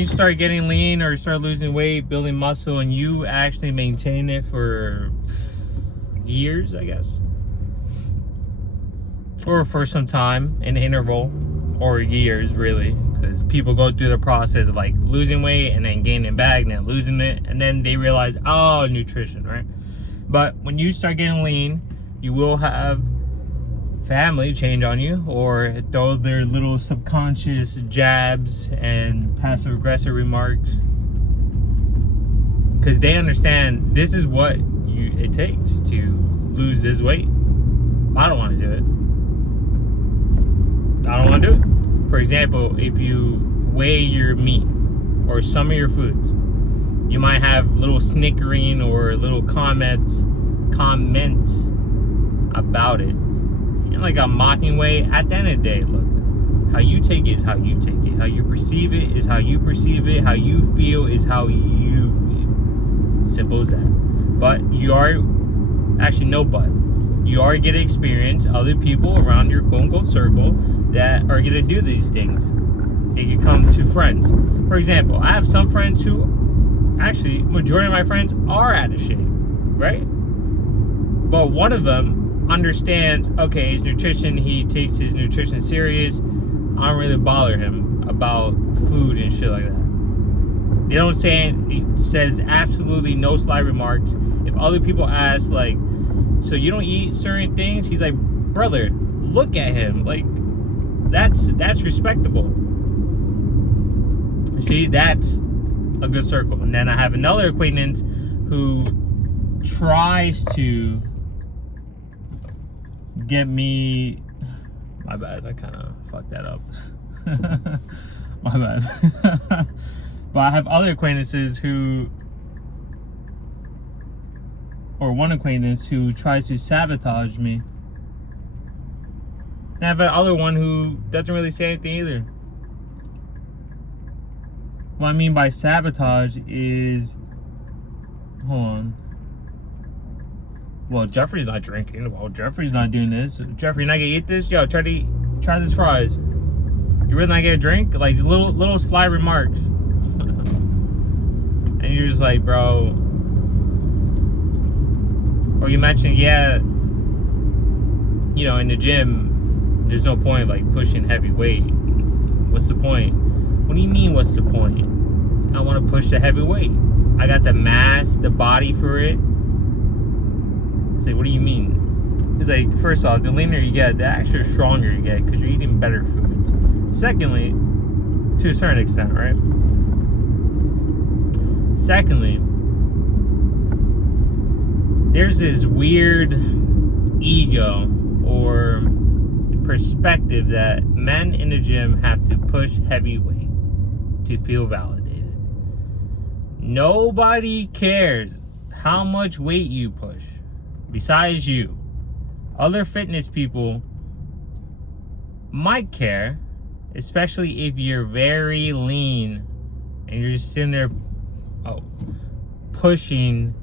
you start getting lean or start losing weight, building muscle, and you actually maintain it for years, I guess, or for some time, an interval, or years really, because people go through the process of like losing weight and then gaining back and then losing it, and then they realize, oh, nutrition, right? But when you start getting lean, you will have family change on you or throw their little subconscious jabs and passive aggressive remarks, because they understand this is what it takes to lose this weight. I don't want to do it. I don't want to do it. For example, if you weigh your meat or some of your foods, you might have little snickering or little comments about it in like a mocking way. At the end of the day, look, how you take it is how you take it. How you perceive it is how you perceive it. How you feel is how you feel. Simple as that. But you are, actually no but, you are going to experience other people around your quote-unquote circle that are going to do these things. It can come to friends. For example, I have some friends who, actually, majority of my friends are out of shape, right? But one of them understands, okay, his nutrition, he takes his nutrition serious. I don't really bother him about food and shit like that. They don't say, he says absolutely no sly remarks. If other people ask, like, so you don't eat certain things? He's like, brother, look at him. Like, that's respectable. You see, that's a good circle. And then I have another acquaintance who tries to get me, my bad, I kind of fucked that up. My bad. But I have other acquaintances who, or one acquaintance who tries to sabotage me. And I have another one who doesn't really say anything either. What I mean by sabotage is, hold on. Well, Jeffrey's not drinking. Well, Jeffrey's not doing this. Jeffrey, you're not gonna eat this? Yo, try this fries. You really not gonna drink? Like little sly remarks. And you're just like, bro. Or you mentioned, yeah, you know, in the gym, there's no point like pushing heavy weight. What's the point? What do you mean, what's the point? I want to push the heavy weight. I got the mass, the body for it. It's like, what do you mean? It's like, first off, the leaner you get, the actually stronger you get, because you're eating better foods. Secondly, to a certain extent, right? Secondly, there's this weird ego or perspective that men in the gym have to push heavy weight to feel validated. Nobody cares how much weight you push besides you. Other fitness people might care, especially if you're very lean and you're just sitting there pushing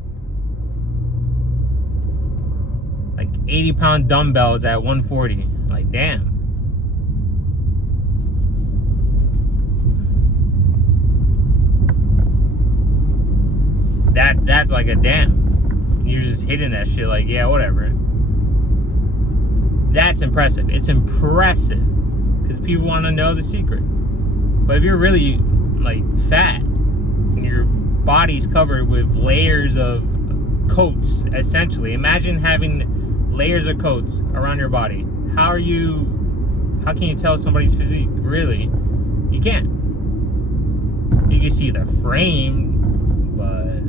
like 80-pound dumbbells at 140. Like, damn. That's like a damn. You're just hitting that shit like, yeah, whatever. That's impressive. It's impressive because people want to know the secret. But if you're really like fat and your body's covered with layers of coats, essentially, imagine having layers of coats around your body. How can you tell somebody's physique? Really, you can't. You can see the frame, but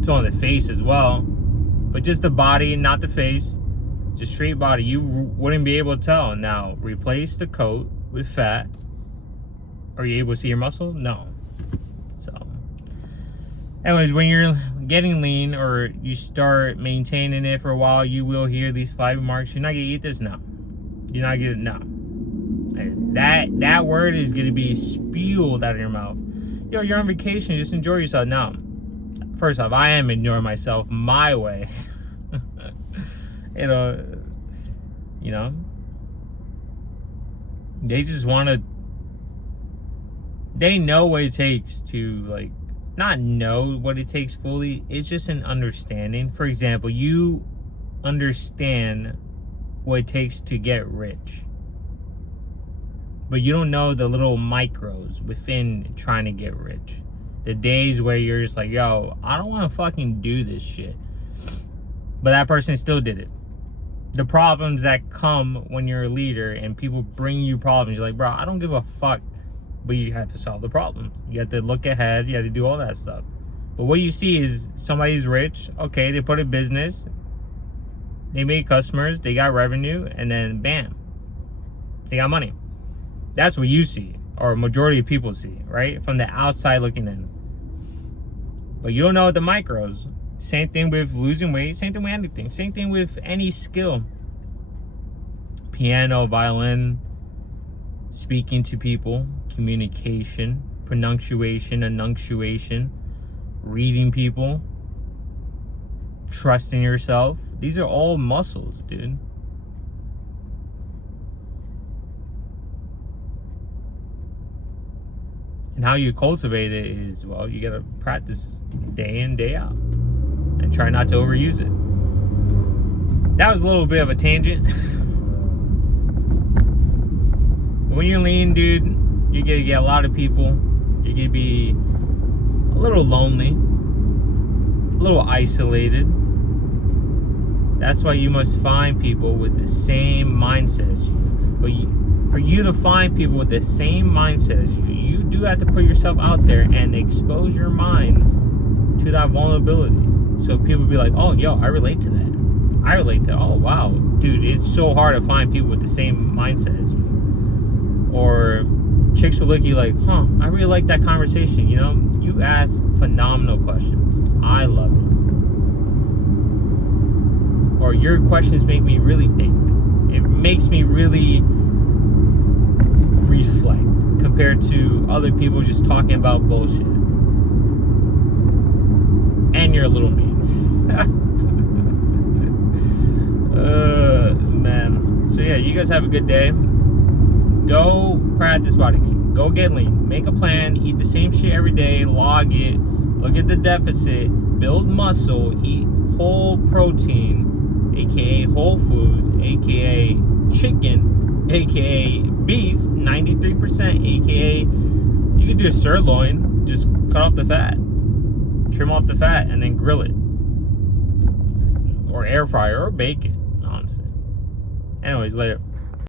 it's on the face as well. But just the body, not the face. Just straight body. You wouldn't be able to tell. Now, replace the coat with fat. Are you able to see your muscle? No. So, anyways, when you're getting lean or you start maintaining it for a while, you will hear these slight remarks. You're not gonna eat this? No. You're not gonna, no. That word is gonna be spewed out of your mouth. Yo, you're on vacation, just enjoy yourself. No. First off, I am enjoying myself my way. You know, they just want to They know what it takes to, like, not know what it takes fully. It's just an understanding. For example, you understand what it takes to get rich, but you don't know the little micros within trying to get rich. The days where you're just like, yo, I don't want to fucking do this shit, but that person still did it. The problems that come when you're a leader and people bring you problems, you're like, bro, I don't give a fuck, but you have to solve the problem. You have to look ahead, you have to do all that stuff. But what you see is somebody's rich, okay, they put a business, they made customers, they got revenue, and then bam, they got money. That's what you see, or a majority of people see, right? From the outside looking in. But you don't know the micros. Same thing with losing weight, same thing with anything, same thing with any skill. Piano, violin, speaking to people, communication, pronunciation, enunciation, reading people, trusting yourself. These are all muscles, dude. And how you cultivate it is, well, you gotta practice day in, day out, and try not to overuse it. That was a little bit of a tangent. When you're lean, dude, you're gonna get a lot of people. You're gonna be a little lonely, a little isolated. That's why you must find people with the same mindset as you. But for you to find people with the same mindset as you, you do have to put yourself out there and expose your mind to that vulnerability. So people be like, oh, yo, I relate to that. I relate to, oh, wow, dude, it's so hard to find people with the same mindset as you. Or chicks will look at you like, huh, I really like that conversation, you know? You ask phenomenal questions. I love it. Or your questions make me really think. It makes me really reflect compared to other people just talking about bullshit. And you're a little mean. Man. So yeah, you guys have a good day. Go practice bodybuilding. Go get lean. Make a plan. Eat the same shit every day. Log it. Look at the deficit. Build muscle. Eat whole protein, aka whole foods, aka chicken, aka beef, 93%, aka you can do a sirloin. Just cut off the fat. Trim off the fat and then grill it. Or air fryer or bake it, honestly. Anyways, later.